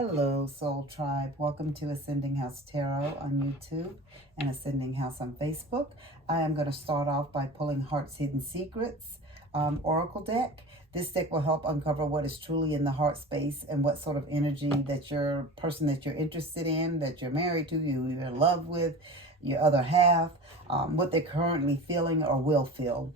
Hello, Soul Tribe. Welcome to Ascending House Tarot on YouTube and Ascending House on Facebook. I am going to start off by pulling Heart's Hidden Secrets Oracle deck. This deck will help uncover what is truly in the heart space and what sort of energy that your person that you're interested in, that you're married to, you're in love with, your other half, what they're currently feeling or will feel.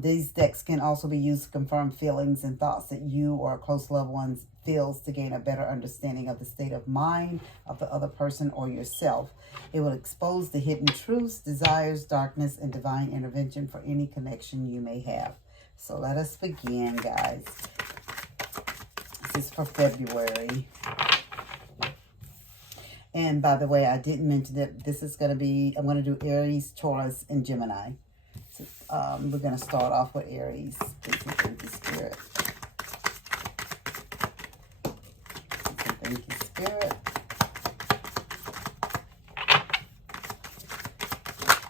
These decks can also be used to confirm feelings and thoughts that you or a close loved one feels to gain a better understanding of the state of mind of the other person or yourself. It will expose the hidden truths, desires, darkness, and divine intervention for any connection you may have. So let us begin, guys. This is for February. And by the way, I didn't mention that this is going to be, I'm going to do Aries, Taurus, and Gemini. We're going to start off with Aries. Thank you, Spirit. Thank you, Spirit.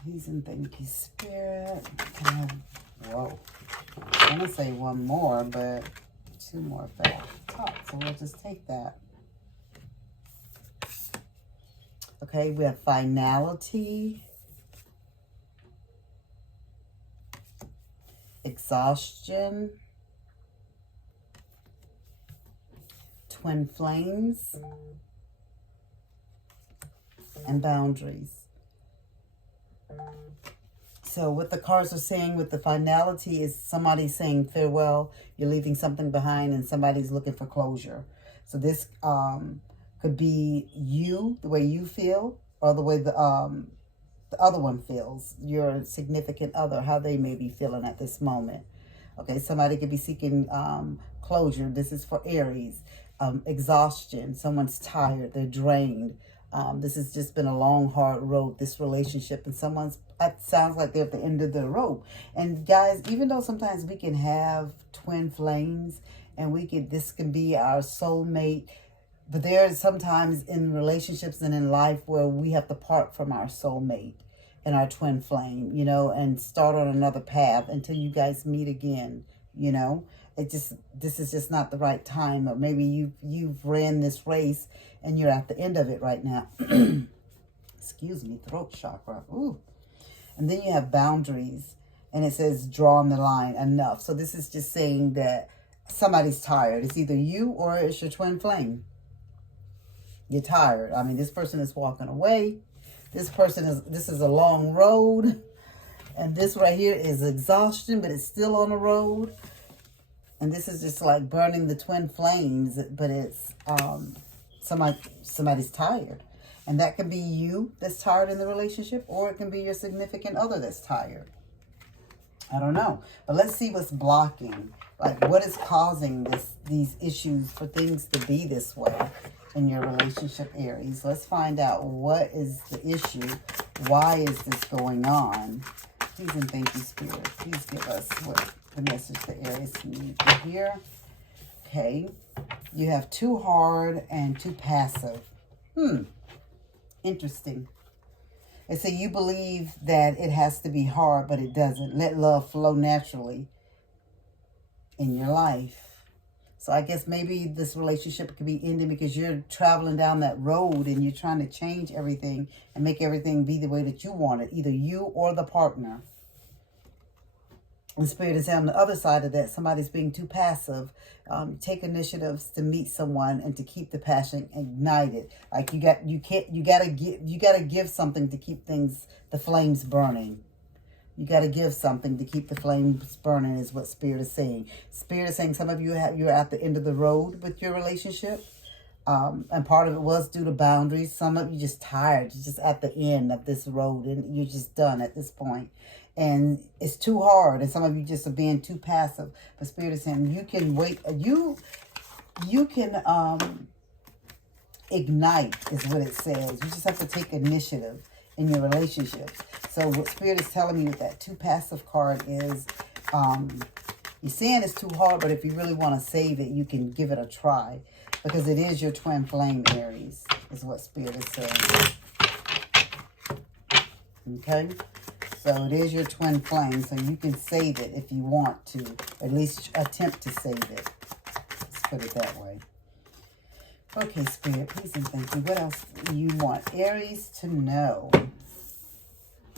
Please and thank you, Spirit. Whoa. I'm going to say one more, but two more fell off the top. So we'll just take that. Okay, we have finality. Exhaustion, twin flames, and boundaries. So what the cards are saying with the finality is somebody saying farewell, you're leaving something behind, and somebody's looking for closure. So this could be you, the way you feel, or the way the other one feels, your significant other, how they may be feeling at this moment. Okay, somebody could be seeking closure. This is for Aries. Exhaustion. Someone's tired. They're drained. This has just been a long, hard road, this relationship. And it sounds like they're at the end of the rope. And guys, even though sometimes we can have twin flames and this can be our soulmate, but there are sometimes in relationships and in life where we have to part from our soulmate and our twin flame, you know, and start on another path until you guys meet again, you know. This is just not the right time. Or maybe you've ran this race and you're at the end of it right now. Excuse me, throat chakra. Ooh. And then you have boundaries, and it says draw on the line, enough. So this is just saying that somebody's tired. It's either you or it's your twin flame. You're tired. I mean, this person is walking away. This is a long road. And this right here is exhaustion, but it's still on the road. And this is just like burning the twin flames, but it's somebody's tired. And that can be you that's tired in the relationship, or it can be your significant other that's tired. I don't know. But let's see what's blocking. Like, what is causing these issues for things to be this way in your relationship, Aries? Let's find out what is the issue. Why is this going on? Please and thank you, Spirit. Please give us what the message the Aries need to hear. Okay. You have too hard and too passive. Interesting. And so you believe that it has to be hard, but it doesn't. Let love flow naturally in your life. So I guess maybe this relationship could be ending because you're traveling down that road and you're trying to change everything and make everything be the way that you want it, either you or the partner. The Spirit is on the other side of that. Somebody's being too passive. Take initiatives to meet someone and to keep the passion ignited. Like you gotta give something to keep the flames burning. You got to give something to keep the flames burning is what Spirit is saying. Spirit is saying some of you're at the end of the road with your relationship. And part of it was due to boundaries. Some of you just tired. You're just at the end of this road and you're just done at this point. And it's too hard. And some of you just are being too passive. But Spirit is saying you can wait. You can ignite is what it says. You just have to take initiative in your relationships. So what Spirit is telling me with that too passive card is you're saying it's too hard, but if you really want to save it, you can give it a try. Because it is your twin flame, Aries, is what Spirit is saying. Okay? So it is your twin flame, so you can save it if you want to. At least attempt to save it. Let's put it that way. Okay, Spirit, please and thank you. What else do you want Aries to know?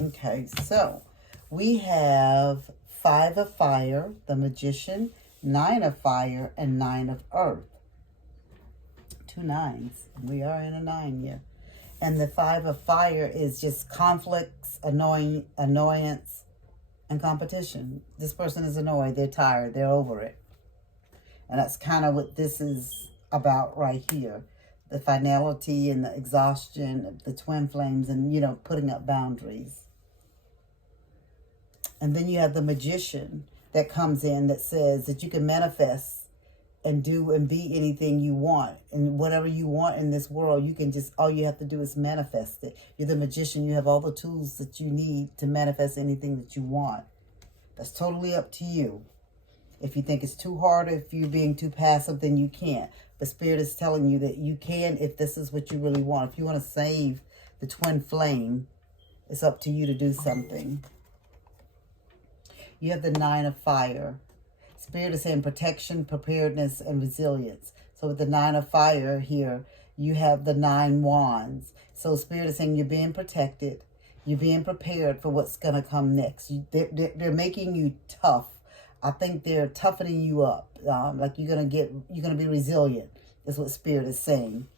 Okay, so we have 5 of Fire, the Magician, 9 of Fire, and 9 of Earth. 2 nines. We are in a 9 here. And the 5 of Fire is just conflicts, annoyance, and competition. This person is annoyed. They're tired. They're over it. And that's kind of what this is about right here. The finality and the exhaustion of the twin flames and, you know, putting up boundaries. And then you have the Magician that comes in that says that you can manifest and do and be anything you want. And whatever you want in this world, you can just, all you have to do is manifest it. You're the Magician. You have all the tools that you need to manifest anything that you want. That's totally up to you. If you think it's too hard, or if you're being too passive, then you can't. But Spirit is telling you that you can if this is what you really want. If you want to save the twin flame, it's up to you to do something. You have the 9 of Fire. Spirit is saying protection, preparedness, and resilience. So with the 9 of Fire here, you have the 9 wands. So Spirit is saying you're being protected. You're being prepared for what's going to come next. They're making you tough. I think they're toughening you up. Like you're going to be resilient. Is what Spirit is saying.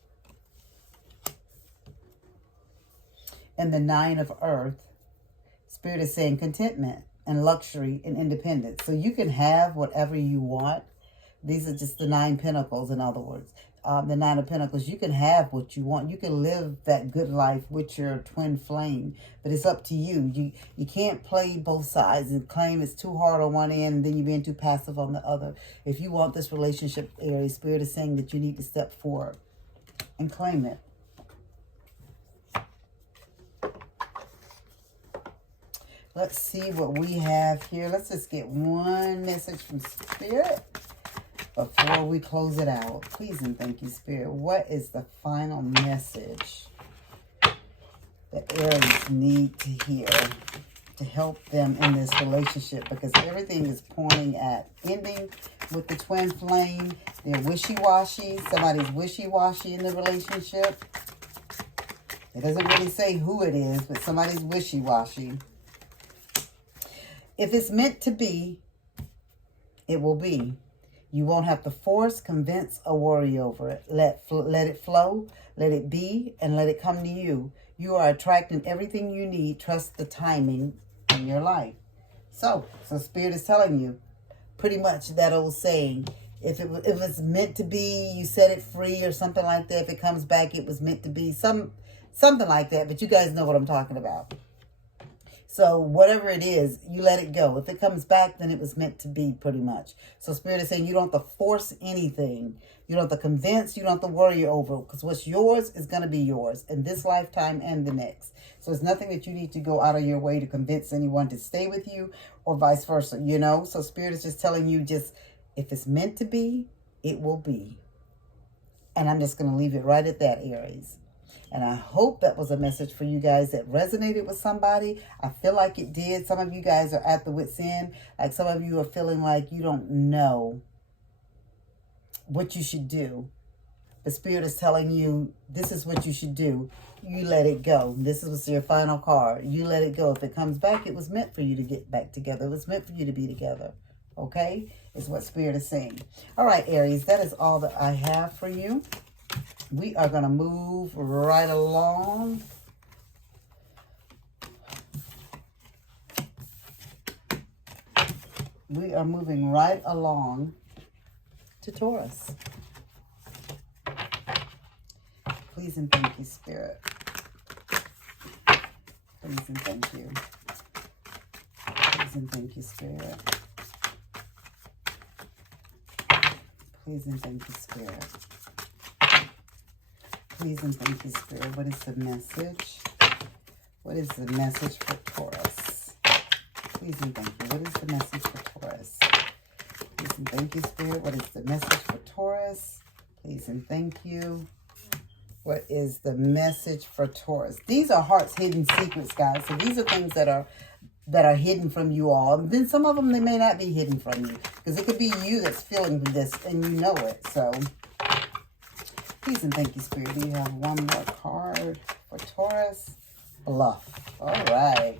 And the 9 of Earth, Spirit is saying contentment and luxury and independence. So you can have whatever you want. These are just the 9 pentacles, in other words. The 9 of Pentacles, you can have what you want. You can live that good life with your twin flame. But it's up to you. You can't play both sides and claim it's too hard on one end and then you're being too passive on the other. If you want this relationship, Aries, Spirit is saying that you need to step forward and claim it. Let's see what we have here. Let's just get one message from Spirit before we close it out. Please and thank you, Spirit. What is the final message that Aries need to hear to help them in this relationship? Because everything is pointing at ending with the twin flame. They're wishy-washy. Somebody's wishy-washy in the relationship. It doesn't really say who it is, but somebody's wishy-washy. If it's meant to be, it will be. You won't have to force, convince, or worry over it. Let it flow, let it be, and let it come to you. You are attracting everything you need. Trust the timing in your life. So Spirit is telling you pretty much that old saying, if it's meant to be, you set it free or something like that. If it comes back, it was meant to be. Something like that, but you guys know what I'm talking about. So whatever it is, you let it go. If it comes back, then it was meant to be pretty much. So Spirit is saying you don't have to force anything. You don't have to convince. You don't have to worry over. Because what's yours is going to be yours in this lifetime and the next. So it's nothing that you need to go out of your way to convince anyone to stay with you or vice versa, you know. So Spirit is just telling you just if it's meant to be, it will be. And I'm just going to leave it right at that, Aries. And I hope that was a message for you guys that resonated with somebody. I feel like it did. Some of you guys are at the wit's end. Like some of you are feeling like you don't know what you should do. The Spirit is telling you this is what you should do. You let it go. This is your final card. You let it go. If it comes back, it was meant for you to get back together. It was meant for you to be together. Okay? Is what Spirit is saying. All right, Aries. That is all that I have for you. We are going to move right along. We are moving right along to Taurus. Please and thank you, Spirit. Please and thank you. Please and thank you, Spirit. Please and thank you, Spirit. Please and thank you, Spirit. What is the message? What is the message for Taurus? Please and thank you. What is the message for Taurus? Please and thank you, Spirit. What is the message for Taurus? Please and thank you. What is the message for Taurus? These are heart's hidden secrets, guys. So these are things that are hidden from you all. And then some of them, they may not be hidden from you. Because it could be you that's feeling this and you know it. So Please and thank you, Spirit. Do you have one more card for Taurus? Bluff. All right.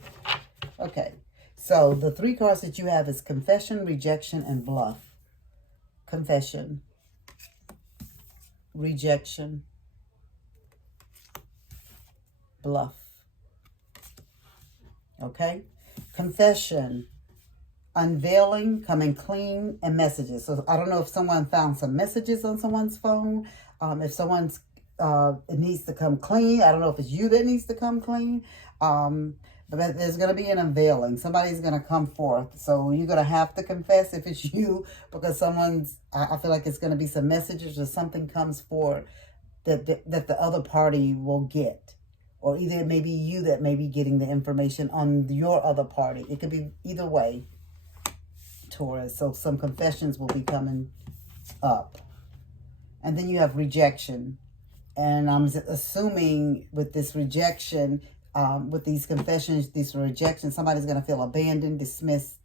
Okay. So the 3 cards that you have is confession, rejection, and bluff. Confession, rejection, bluff. Okay? Confession, unveiling, coming clean, and messages. So I don't know if someone found some messages on someone's phone. If someone's it needs to come clean. I don't know if it's you that needs to come clean. But there's going to be an unveiling. Somebody's going to come forth. So you're going to have to confess if it's you, because I feel like it's going to be some messages or something comes forward that the other party will get. Or either it may be you that may be getting the information on your other party. It could be either way, Taurus. So some confessions will be coming up. And then you have rejection. And I'm assuming with this rejection, with these confessions, these rejections, somebody's going to feel abandoned, dismissed,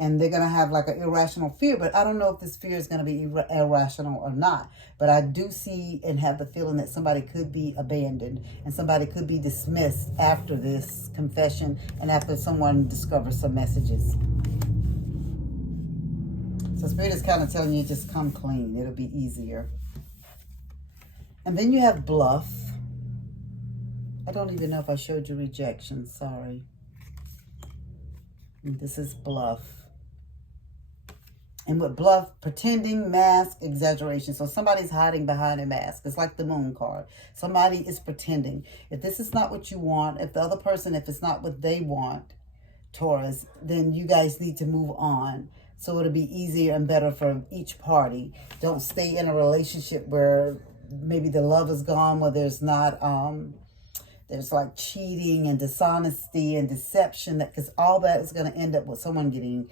and they're going to have like an irrational fear. But I don't know if this fear is going to be irrational or not. But I do see and have the feeling that somebody could be abandoned and somebody could be dismissed after this confession and after someone discovers some messages. So Spirit is kind of telling you, just come clean. It'll be easier. And then you have bluff. I don't even know if I showed you rejection. Sorry. And this is bluff. And with bluff, pretending, mask, exaggeration. So somebody's hiding behind a mask. It's like the moon card. Somebody is pretending. If this is not what you want, if the other person, if it's not what they want, Taurus, then you guys need to move on. So it'll be easier and better for each party. Don't stay in a relationship where maybe the love is gone, where there's not, there's like cheating and dishonesty and deception, because all that is going to end up with someone getting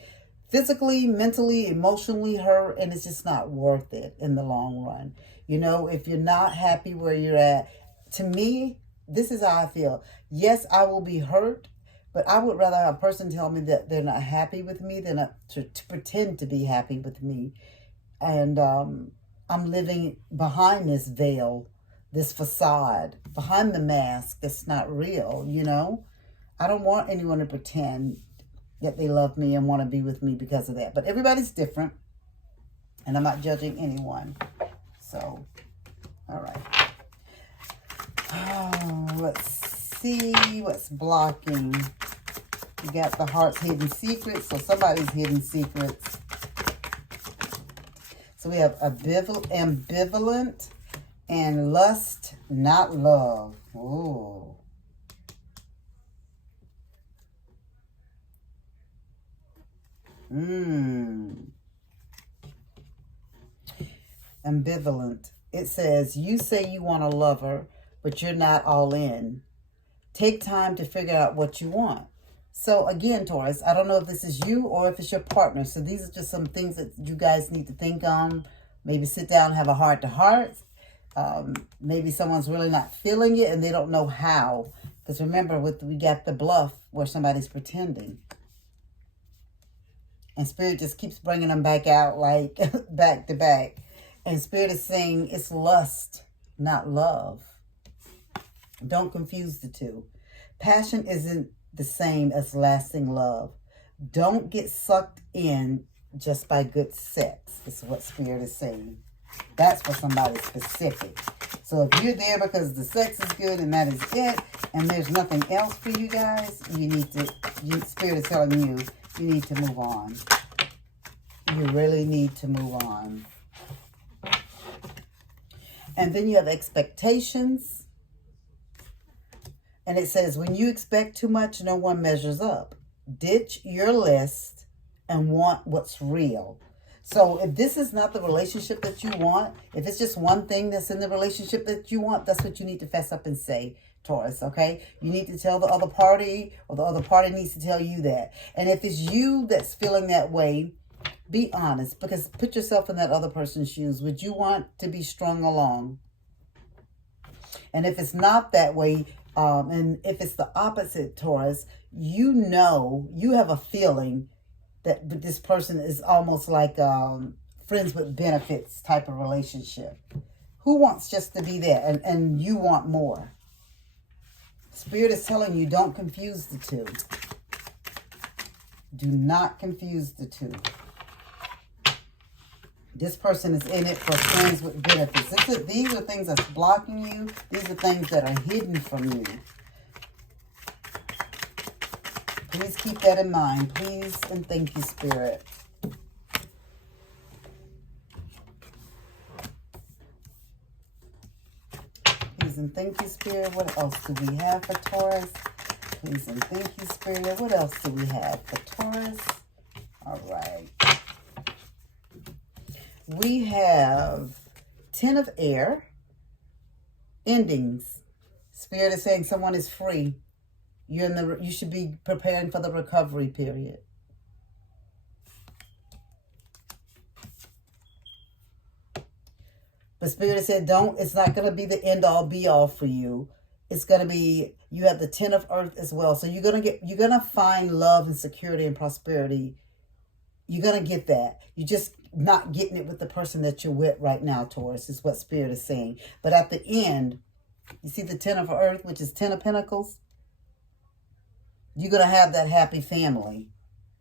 physically, mentally, emotionally hurt, and it's just not worth it in the long run. You know, if you're not happy where you're at, to me, this is how I feel. Yes, I will be hurt, but I would rather a person tell me that they're not happy with me than to pretend to be happy with me. And I'm living behind this veil, this facade, behind the mask that's not real, you know? I don't want anyone to pretend that they love me and want to be with me because of that. But everybody's different, and I'm not judging anyone. So, all right. Oh, let's see what's blocking. You got the heart's hidden secrets, so somebody's hidden secrets. So we have ambivalent and lust, not love. Ooh. Ambivalent. It says, you say you want a lover, but you're not all in. Take time to figure out what you want. So again, Taurus, I don't know if this is you or if it's your partner. So these are just some things that you guys need to think on. Maybe sit down and have a heart-to-heart. Maybe someone's really not feeling it and they don't know how. Because remember, we got the bluff where somebody's pretending. And Spirit just keeps bringing them back out like back to back. And Spirit is saying it's lust, not love. Don't confuse the two. Passion isn't the same as lasting love. Don't get sucked in just by good sex, is what Spirit is saying. That's for somebody specific. So if you're there because the sex is good and that is it, and there's nothing else for you guys, Spirit is telling you, you need to move on. You really need to move on. And then you have expectations. And it says, when you expect too much, no one measures up. Ditch your list and want what's real. So if this is not the relationship that you want, if it's just one thing that's in the relationship that you want, that's what you need to fess up and say, Taurus, okay? You need to tell the other party, or the other party needs to tell you that. And if it's you that's feeling that way, be honest, because put yourself in that other person's shoes. Would you want to be strung along? And if it's not that way, and if it's the opposite, Taurus, you know, you have a feeling that this person is almost like friends with benefits type of relationship. Who wants just to be there and you want more? Spirit is telling you, don't confuse the two. Do not confuse the two. This person is in it for friends with benefits. These are things that's blocking you. These are things that are hidden from you. Please keep that in mind. Please and thank you, Spirit. Please and thank you, Spirit. What else do we have for Taurus? Please and thank you, Spirit. What else do we have for Taurus? All right. We have 10 of air. Endings. Spirit is saying someone is free. You should be preparing for the recovery period. But Spirit said, it's not going to be the end all be all for you. It's going to be, you have the 10 of earth as well. So you're going to find love and security and prosperity. You're going to get that. You're just not getting it with the person that you're with right now, Taurus, is what Spirit is saying. But at the end, you see the 10 of earth, which is 10 of pentacles? You're going to have that happy family.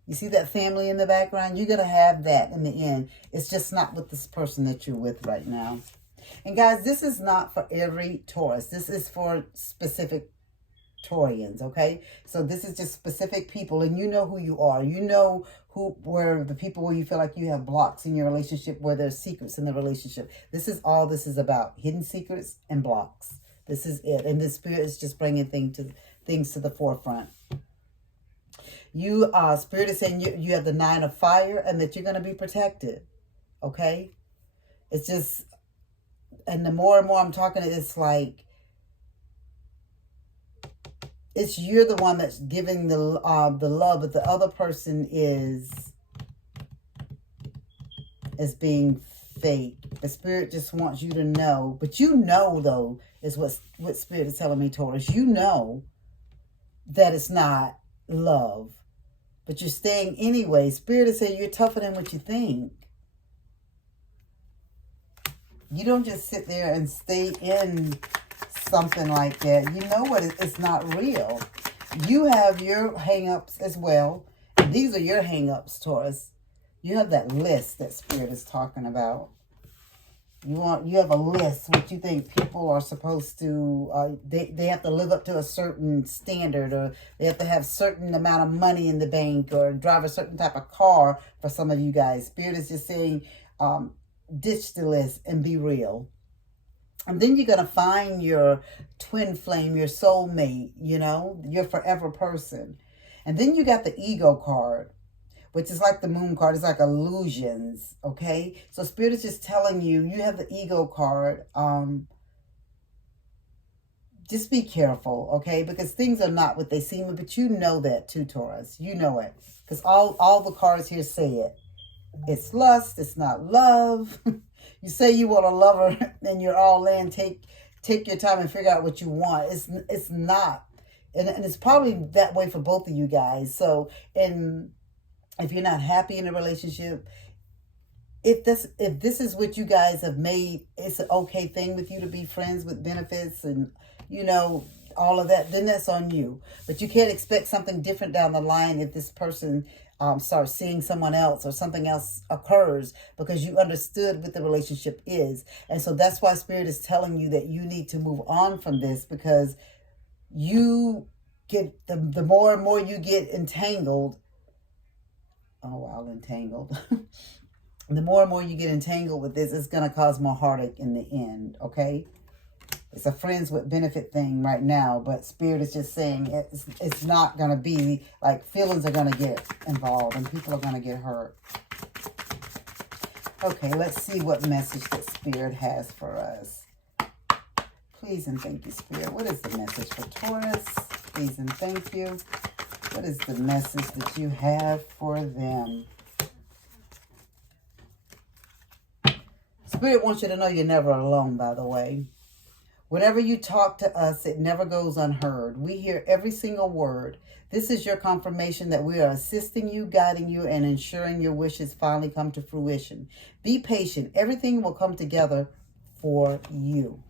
You see that family in the background? You're going to have that in the end. It's just not with this person that you're with right now. And guys, this is not for every Taurus. This is for specific Taurians, okay? So this is just specific people, and you know who you are. You know where the people where you feel like you have blocks in your relationship, where there's secrets in the relationship. This is all this is about. Hidden secrets and blocks. This is it. And the Spirit is just bringing things to the forefront. Spirit is saying you have the 9 of fire and that you're going to be protected. Okay? It's just, and the more and more I'm talking, it's like, it's you're the one that's giving the love, but the other person is being fake. The Spirit just wants you to know, but you know, though, is what Spirit is telling me, Taurus. You know that it's not love, but you're staying anyway. Spirit is saying you're tougher than what you think. You don't just sit there and stay in something like that. You know what? It's not real. You have your hang-ups as well. And these are your hang-ups, Taurus. You have that list that Spirit is talking about. You have a list, what you think people are supposed to, they have to live up to a certain standard, or they have to have certain amount of money in the bank, or drive a certain type of car for some of you guys. Spirit is just saying, ditch the list and be real. And then you're going to find your twin flame, your soulmate, your forever person. And then you got the ego card, which is like the moon card. It's like illusions, okay? So Spirit is just telling you, you have the ego card. Just be careful, okay? Because things are not what they seem, but you know that too, Taurus. You know it. Because all the cards here say it. It's lust. It's not love. You say you want a lover and you're all in. Take your time and figure out what you want. It's not. And it's probably that way for both of you guys. So, if you're not happy in a relationship, if this is what you guys have made, it's an okay thing with you to be friends with benefits and, all of that, then that's on you. But you can't expect something different down the line if this person starts seeing someone else or something else occurs, because you understood what the relationship is. And so that's why Spirit is telling you that you need to move on from this, because you get, the more and more you get entangled, entangled. The more and more you get entangled with this, it's going to cause more heartache in the end, okay? It's a friends with benefit thing right now, but Spirit is just saying it's not going to be, like, feelings are going to get involved and people are going to get hurt. Okay, let's see what message that Spirit has for us. Please and thank you, Spirit. What is the message for Taurus? Please and thank you. What is the message that you have for them? Spirit wants you to know you're never alone, by the way. Whenever you talk to us, it never goes unheard. We hear every single word. This is your confirmation that we are assisting you, guiding you, and ensuring your wishes finally come to fruition. Be patient. Everything will come together for you.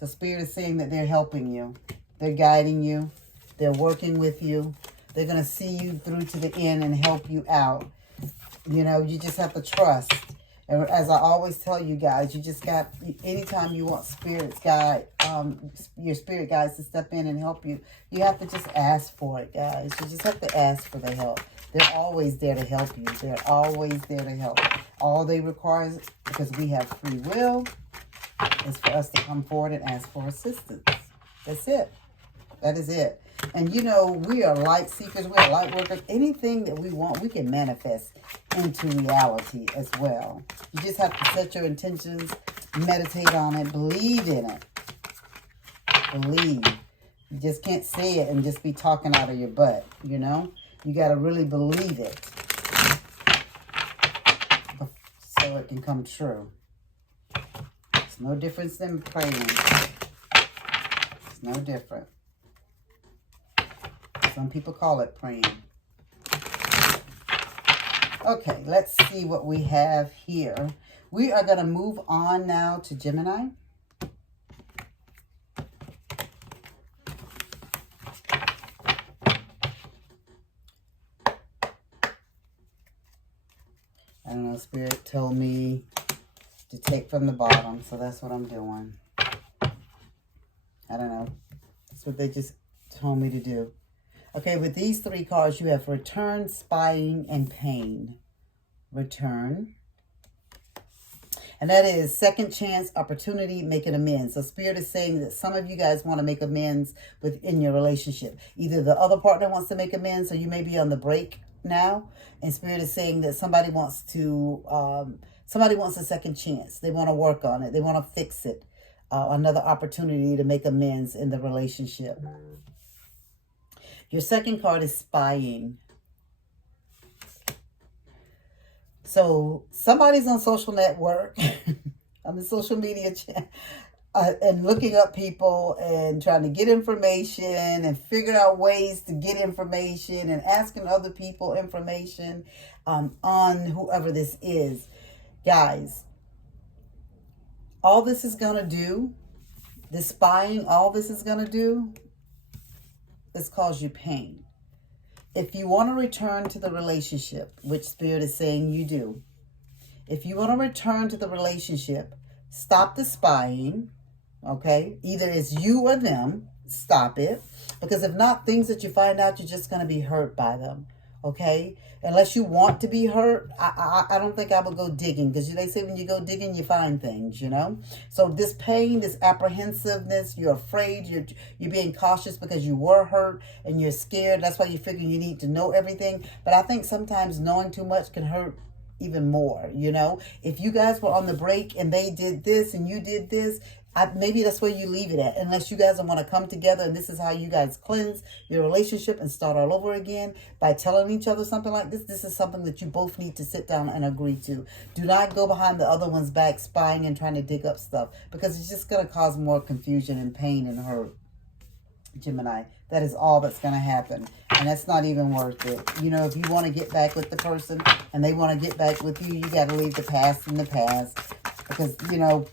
So Spirit is saying that they're helping you. They're guiding you. They're working with you. They're going to see you through to the end and help you out. You know, you just have to trust. And as I always tell you guys, you just got, anytime you want Spirit's guide, your spirit guides to step in and help you, you have to just ask for it, guys. You just have to ask for the help. They're always there to help you. They're always there to help. All they require, because we have free will, is for us to come forward and ask for assistance. That's it. That is it. And you know, we are light seekers. We are light workers. Anything that we want, we can manifest into reality as well. You just have to set your intentions, meditate on it, believe in it. Believe. You just can't say it and just be talking out of your butt, you know? You got to really believe it so it can come true. It's no difference than praying. It's no different. Some people call it praying. Okay, let's see what we have here. We are going to move on now to Gemini. I don't know, Spirit told me to take from the bottom, so that's what I'm doing. I don't know. That's what they just told me to do. Okay, with these three cards, you have return, spying, and pain. Return. And that is second chance, opportunity, making amends. So Spirit is saying that some of you guys want to make amends within your relationship. Either the other partner wants to make amends, so you may be on the break now. And Spirit is saying that somebody wants a second chance. They want to work on it. They want to fix it. Another opportunity to make amends in the relationship. Your second card is spying. So somebody's on social network, on the social media channel, and looking up people and trying to get information and figuring out ways to get information and asking other people information on whoever this is. Guys, all this is going to do, this spying, all this is going to do is cause you pain. If you want to return to the relationship, which Spirit is saying you do, if you want to return to the relationship, stop the spying, okay? Either it's you or them, stop it. Because if not, things that you find out, you're just going to be hurt by them, okay? Unless you want to be hurt, I don't think I would go digging. Because they say when you go digging, you find things, you know? So this pain, this apprehensiveness, you're afraid, you're being cautious because you were hurt and you're scared. That's why you figure you need to know everything. But I think sometimes knowing too much can hurt even more, you know? If you guys were on the break and they did this and you did this, maybe that's where you leave it at, unless you guys want to come together and this is how you guys cleanse your relationship and start all over again by telling each other something like this. This is something that you both need to sit down and agree to. Do not go behind the other one's back spying and trying to dig up stuff, because it's just going to cause more confusion and pain and hurt. Gemini, that is all that's going to happen, and that's not even worth it. You know, if you want to get back with the person and they want to get back with you, you got to leave the past in the past, because you know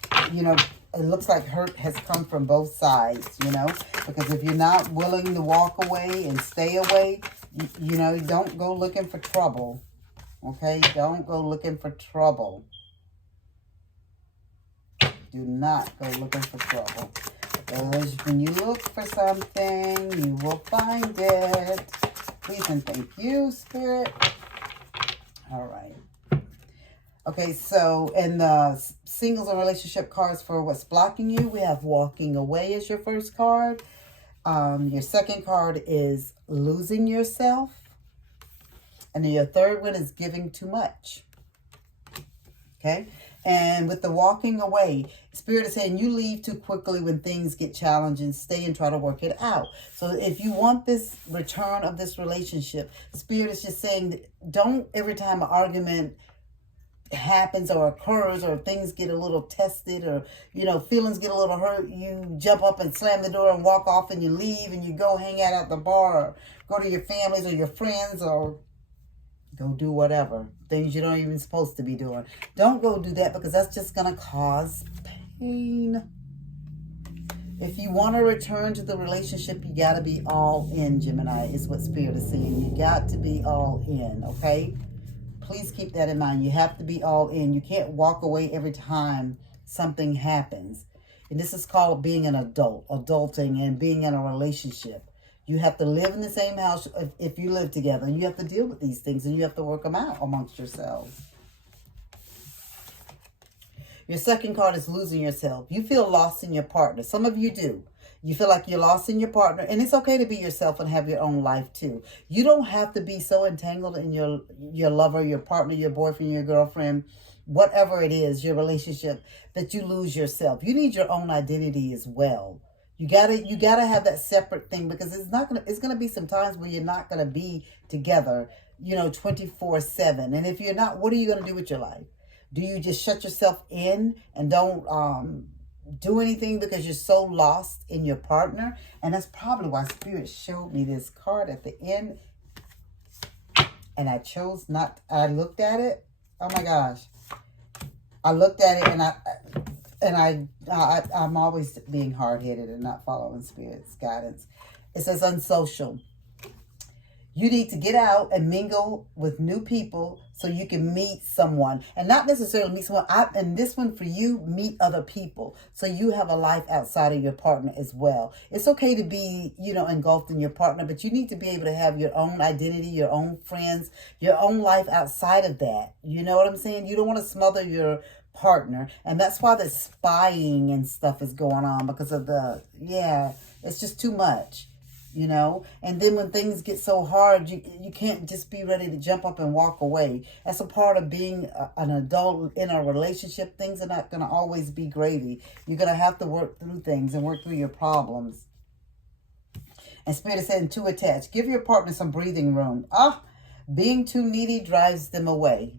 it looks like hurt has come from both sides, you know, because if you're not willing to walk away and stay away, you know, don't go looking for trouble, okay? Don't go looking for trouble. Do not go looking for trouble. Because when you look for something, you will find it. Please and thank you, Spirit. All right. Okay, so in the singles and relationship cards for what's blocking you, we have walking away as your first card. Your second card is losing yourself. And then your third one is giving too much. Okay, and with the walking away, Spirit is saying you leave too quickly when things get challenging. Stay and try to work it out. So if you want this return of this relationship, Spirit is just saying that don't every time an argument happens or occurs or things get a little tested or, you know, feelings get a little hurt, you jump up and slam the door and walk off and you leave and you go hang out at the bar or go to your families or your friends or Go do whatever. Things you don't even supposed to be doing. Don't go do that because that's just going to cause pain. If you want to return to the relationship, you got to be all in, Gemini, is what Spirit is saying. You got to be all in, okay? Please keep that in mind. You have to be all in. You can't walk away every time something happens. And this is called being an adult, adulting and being in a relationship. You have to live in the same house if you live together. You have to deal with these things and you have to work them out amongst yourselves. Your second card is losing yourself. You feel lost in your partner. Some of you do. You feel like you're lost in your partner. And it's okay to be yourself and have your own life too. You don't have to be so entangled in your lover, your partner, your boyfriend, your girlfriend, whatever it is, your relationship, that you lose yourself. You need your own identity as well. You gotta have that separate thing, because it's gonna be some times where you're not gonna be together, 24/7. And if you're not, what are you gonna do with your life? Do you just shut yourself in and don't do anything because you're so lost in your partner? And that's probably why Spirit showed me this card at the end. And I chose not. I looked at it. Oh my gosh. I looked at it and I'm always being hard-headed and not following Spirit's guidance. It says unsocial. You need to get out and mingle with new people so you can meet someone. And not necessarily meet someone. And this one for you, meet other people. So you have a life outside of your partner as well. It's okay to be, engulfed in your partner, but you need to be able to have your own identity, your own friends, your own life outside of that. You know what I'm saying? You don't want to smother your partner. And that's why the spying and stuff is going on, because of it's just too much. And then when things get so hard, you can't just be ready to jump up and walk away. That's a part of being an adult in a relationship. Things are not going to always be gravy. You're going to have to work through things and work through your problems. And Spirit is saying too attached. Give your partner some breathing room. Being too needy drives them away.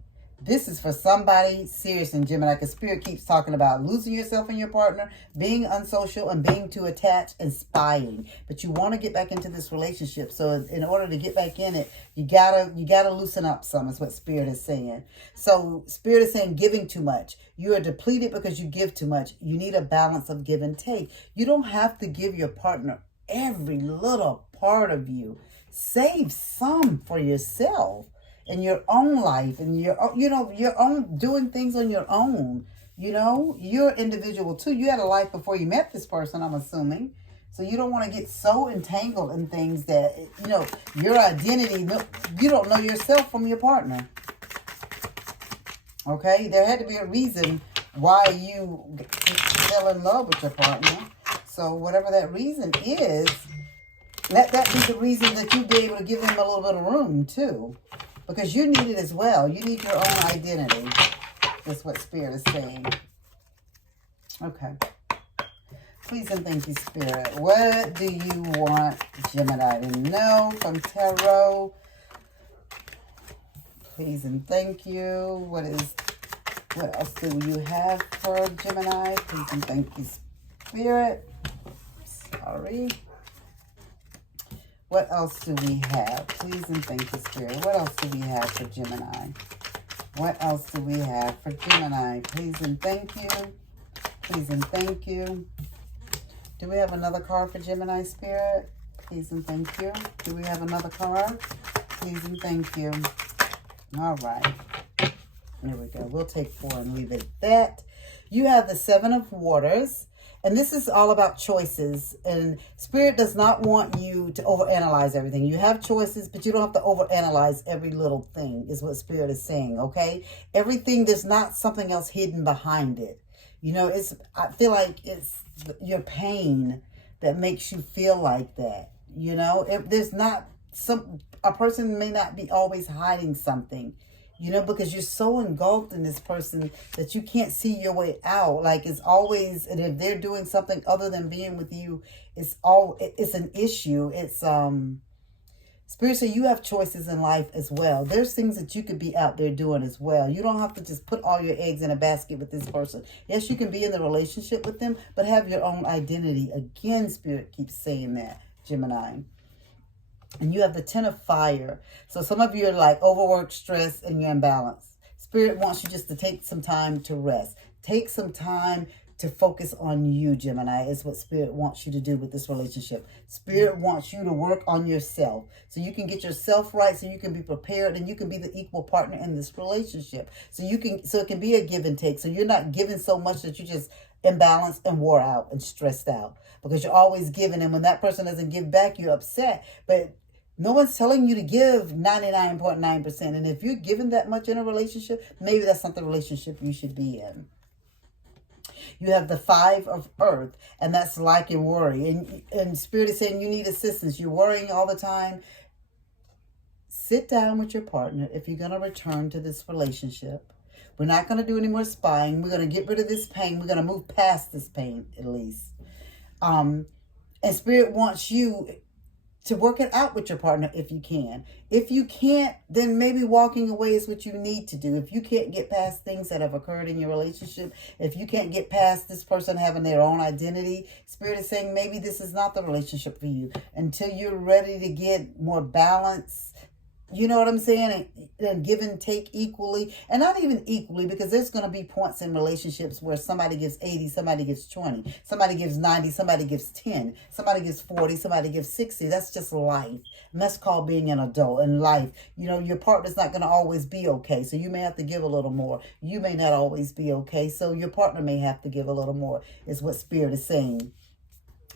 This is for somebody serious in Gemini, because Spirit keeps talking about losing yourself in your partner, being unsocial, and being too attached, and spying. But you want to get back into this relationship. So in order to get back in it, you gotta loosen up some, is what Spirit is saying. So Spirit is saying giving too much. You are depleted because you give too much. You need a balance of give and take. You don't have to give your partner every little part of you. Save some for yourself. In your own life, and your own doing things on your own. You're individual too. You had a life before you met this person, I'm assuming. So you don't want to get so entangled in things that, your identity, you don't know yourself from your partner. Okay? There had to be a reason why you fell in love with your partner. So whatever that reason is, let that be the reason that you be able to give them a little bit of room too. Because you need it as well. You need your own identity. That's what Spirit is saying. Okay. Please and thank you, Spirit. What do you want Gemini to know from Tarot? Please and thank you. What else do you have for Gemini? Please and thank you, Spirit. Sorry. What else do we have? Please and thank you, Spirit. What else do we have for Gemini? What else do we have for Gemini? Please and thank you. Please and thank you. Do we have another card for Gemini, Spirit? Please and thank you. Do we have another card? Please and thank you. All right. There we go. We'll take 4 and leave it at that. You have the 7 of Waters. And this is all about choices. And Spirit does not want you to overanalyze everything. You have choices, but you don't have to overanalyze every little thing, is what Spirit is saying, okay? Everything, there's not something else hidden behind it. I feel like it's your pain that makes you feel like that. If there's not a person may not be always hiding something. Because you're so engulfed in this person that you can't see your way out. Like it's always, and if they're doing something other than being with you, it's an issue. It's, spiritually, you have choices in life as well. There's things that you could be out there doing as well. You don't have to just put all your eggs in a basket with this person. Yes, you can be in the relationship with them, but have your own identity. Again, Spirit keeps saying that, Gemini. And you have the 10 of fire. So some of you are like overworked, stressed, and you're imbalanced. Spirit wants you just to take some time to rest. Take some time to focus on you, Gemini, is what Spirit wants you to do with this relationship. Spirit wants you to work on yourself so you can get yourself right, so you can be prepared and you can be the equal partner in this relationship. So it can be a give and take. So you're not giving so much that you just imbalanced and wore out and stressed out, because you're always giving, and when that person doesn't give back, you're upset. But no one's telling you to give 99.9%. And if you're giving that much in a relationship, maybe that's not the relationship you should be in. You have the 5 of earth, and that's lack and worry. And Spirit is saying you need assistance. You're worrying all the time. Sit down with your partner if you're going to return to this relationship. We're not going to do any more spying. We're going to get rid of this pain. We're going to move past this pain, at least. And Spirit wants you to work it out with your partner if you can. If you can't, then maybe walking away is what you need to do. If you can't get past things that have occurred in your relationship, if you can't get past this person having their own identity, Spirit is saying maybe this is not the relationship for you until you're ready to get more balance. You know what I'm saying? And give and take equally. And not even equally, because there's going to be points in relationships where somebody gives 80, somebody gives 20, somebody gives 90, somebody gives 10, somebody gives 40, somebody gives 60. That's just life. And that's called being an adult in life. You know, your partner's not going to always be okay. So you may have to give a little more. You may not always be okay. So your partner may have to give a little more, is what Spirit is saying.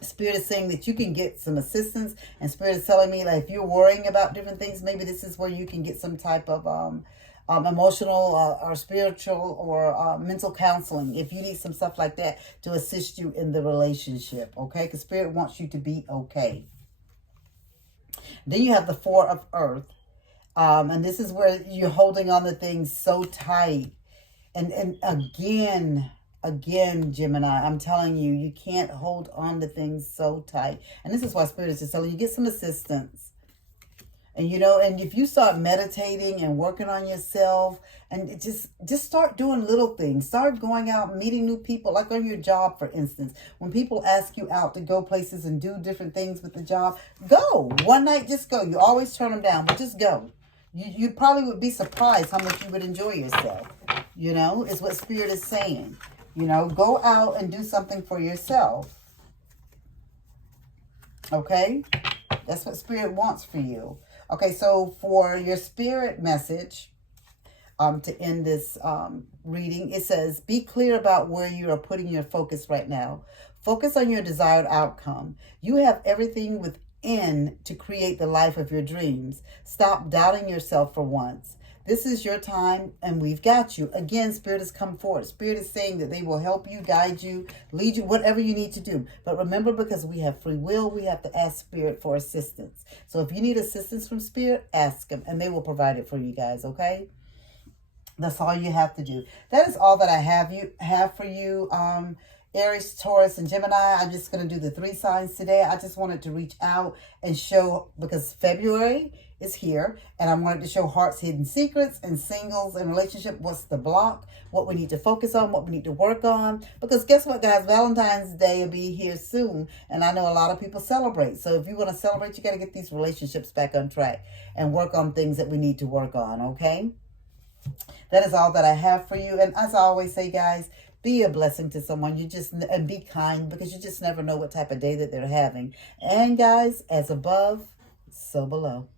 Spirit is saying that you can get some assistance, and Spirit is telling me, like, if you're worrying about different things, maybe this is where you can get some type of emotional or spiritual or mental counseling if you need some stuff like that to assist you in the relationship, okay? Because Spirit wants you to be okay. Then you have the 4 of earth, and this is where you're holding on to things so tight, and again, Gemini, I'm telling you, you can't hold on to things so tight. And this is why Spirit is just telling you, get some assistance. And, you know, and if you start meditating and working on yourself, and just start doing little things. Start going out, meeting new people, like on your job, for instance. When people ask you out to go places and do different things with the job, go. One night, just go. You always turn them down, but just go. You probably would be surprised how much you would enjoy yourself. You know, is what Spirit is saying. You know, go out and do something for yourself. Okay? That's what Spirit wants for you. Okay, so for your Spirit message, to end this reading, it says, be clear about where you are putting your focus right now. Focus on your desired outcome. You have everything within to create the life of your dreams. Stop doubting yourself for once. This is your time, and we've got you. Again, Spirit has come forward. Spirit is saying that they will help you, guide you, lead you, whatever you need to do. But remember, because we have free will, we have to ask Spirit for assistance. So if you need assistance from Spirit, ask them, and they will provide it for you guys, okay? That's all you have to do. That is all that I have for you, Aries, Taurus, and Gemini. I'm just going to do the 3 signs today. I just wanted to reach out and show, because February is here, and I wanted to show hearts, hidden secrets, and singles and relationship. What's the block? What we need to focus on, what we need to work on. Because guess what, guys? Valentine's Day will be here soon, and I know a lot of people celebrate. So if you want to celebrate, you got to get these relationships back on track and work on things that we need to work on, okay? That is all that I have for you. And as I always say, guys, be a blessing to someone. And be kind, because you just never know what type of day that they're having. And guys, as above, so below.